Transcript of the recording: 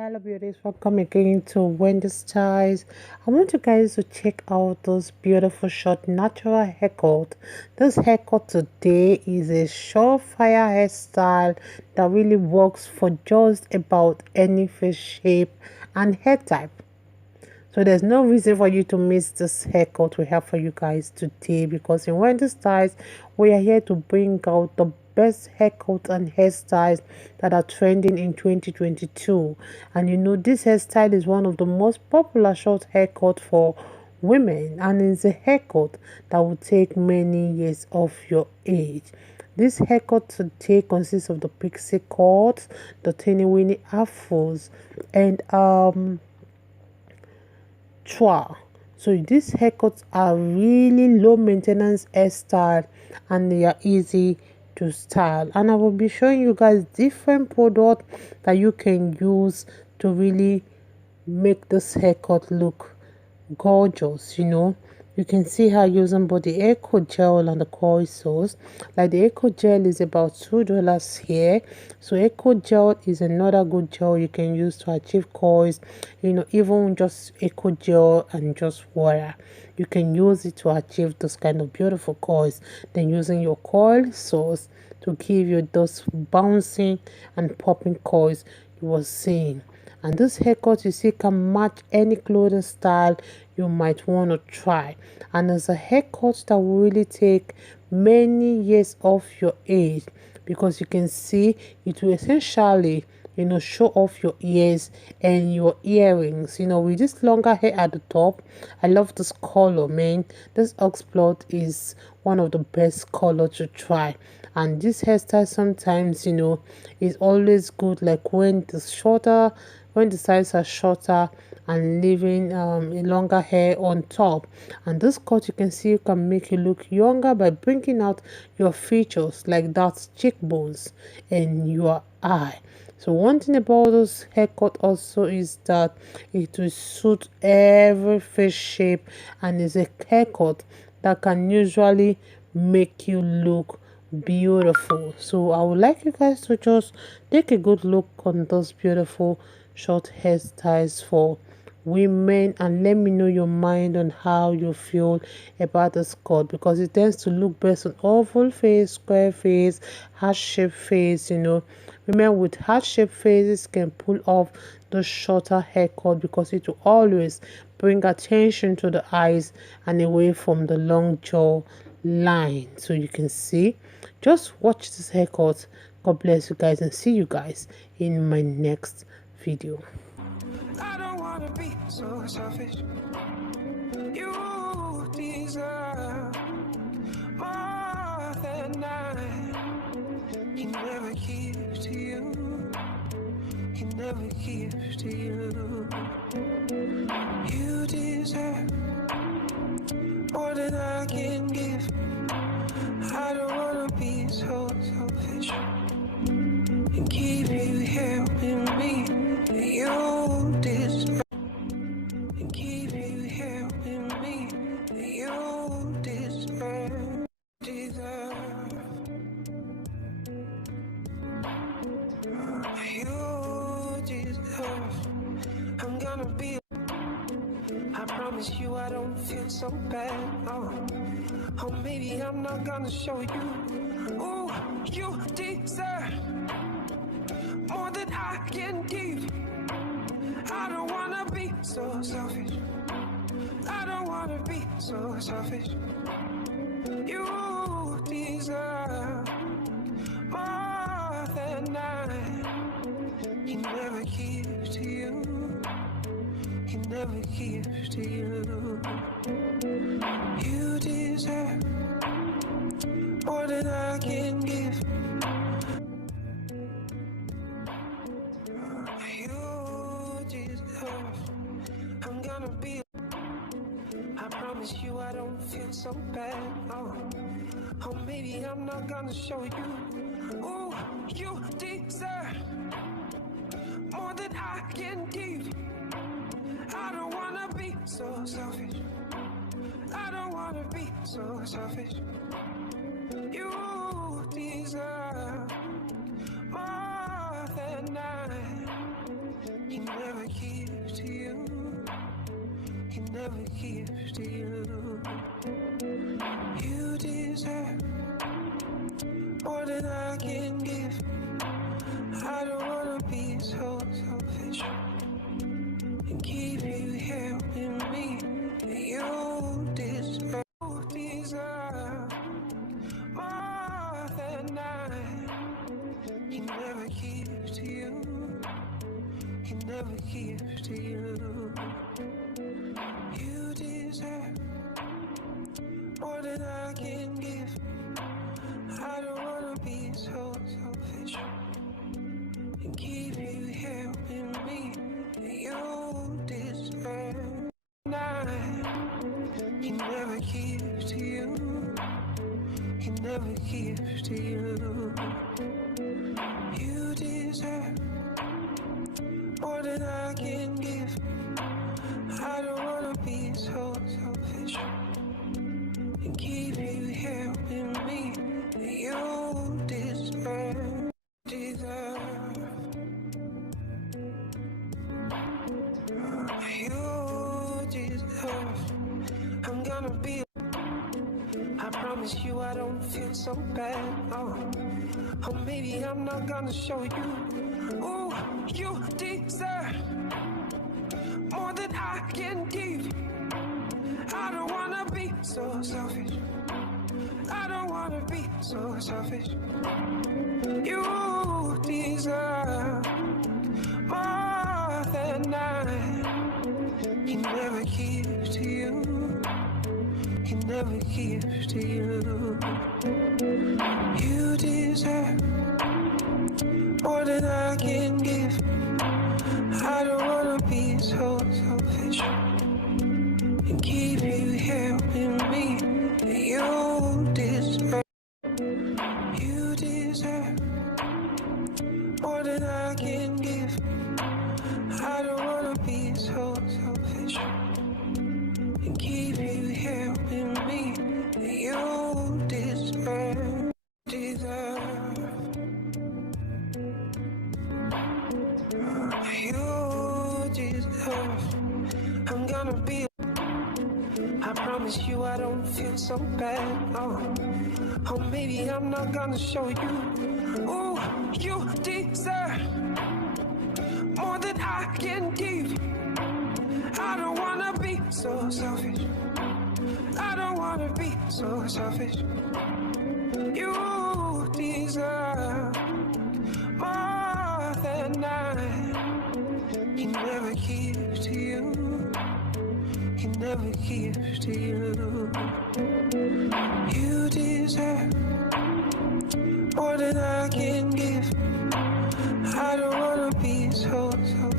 Hello beauties, welcome again to Wendy Styles. I want you guys to check out this beautiful short natural haircut. This haircut today is a surefire hairstyle that really works for just about any face shape and hair type. So there's no reason for you to miss this haircut we have for you guys today, because in Wendy Styles we are here to bring out the best haircut and hairstyles that are trending in 2022. And you know, this hairstyle is one of the most popular short haircut for women, and it's a haircut that will take many years of your age. This haircut today consists of the pixie cuts, the teeny weeny afros, and Suave. So these haircuts are really low maintenance hairstyle, and they are easy to style. And I will be showing you guys different products that you can use to really make this haircut look gorgeous. You can see her using both the echo gel and the coil sauce. Like the echo gel is about $2 here, so echo gel is another good gel you can use to achieve coils. Even just echo gel and just water, you can use it to achieve those kind of beautiful coils. Then using your coil sauce to give you those bouncing and popping coils you were seeing. And this haircut, you see, can match any clothing style you might want to try. And it's a haircut that will really take many years off your age, because you can see it will essentially show off your ears and your earrings. With this longer hair at the top, I love this color, man. This oxblood is one of the best color to try. And this hairstyle sometimes is always good, like when the sides are shorter and leaving a longer hair on top. And this cut, you can see, you can make you look younger by bringing out your features, like that cheekbones and your eye. So one thing about this haircut also is that it will suit every face shape, and is a haircut that can usually make you look beautiful. So I would like you guys to just take a good look on those beautiful short hairstyles for women, and let me know your mind on how you feel about this cut, because it tends to look best on oval face, square face, heart shape face. Women with heart shape faces can pull off the shorter haircut, because it will always bring attention to the eyes and away from the long jaw line. So you can see, just watch this haircut. God bless you guys, and see you guys in my next video. I don't wanna be so selfish. You deserve more than I can never give to you. Can never give to you. You deserve more than I can give. I don't wanna be so selfish and keep you helping me. You deserve and keep you helping me. You deserve. You deserve. I'm gonna be. I promise you I don't feel so bad. Oh, maybe I'm not gonna show you. Oh, you deserve more than I can give. I don't wanna be so selfish. I don't wanna be so selfish. You deserve more than I can never give to you. Can never give to you. You deserve more than I can give. You deserve. I'm gonna be. I promise you I don't feel so bad. Oh, maybe I'm not gonna show you. Oh, you deserve more than I can give. I don't wanna be so selfish. I don't wanna be so selfish. You deserve more than I can to you. Can never give to you. You deserve more than I can give. I don't wanna be so selfish and keep you here with me. You deserve more than I can never give to you. Can never give to you. You deserve more than I can give. I don't wanna be so selfish and keep you here with me. You deserve. I can never give to you. Can never give to you. You deserve more than I can give. I don't wanna be so selfish and keep you here with me. You deserve. You deserve. I'm gonna be. I promise you I don't feel so bad. Oh, maybe I'm not gonna show you. Oh, you deserve more than I can give. I don't wanna be so selfish. I don't wanna be so selfish. You deserve more than I can never give to you. Can never give to you. You deserve more than I can give. I don't wanna be so selfish and keep you here with me. You deserve. You deserve more than I can give. I don't wanna be so selfish and keep you here with me. You deserve. You deserve. I'm gonna be. I promise you I don't feel so bad. Oh, maybe I'm not gonna show you. Oh, you deserve more than I can give. I don't wanna be so selfish. I don't wanna be so selfish. You deserve more than I can never give to you. Can never give to you. You deserve more than I can give. I don't wanna be so selfish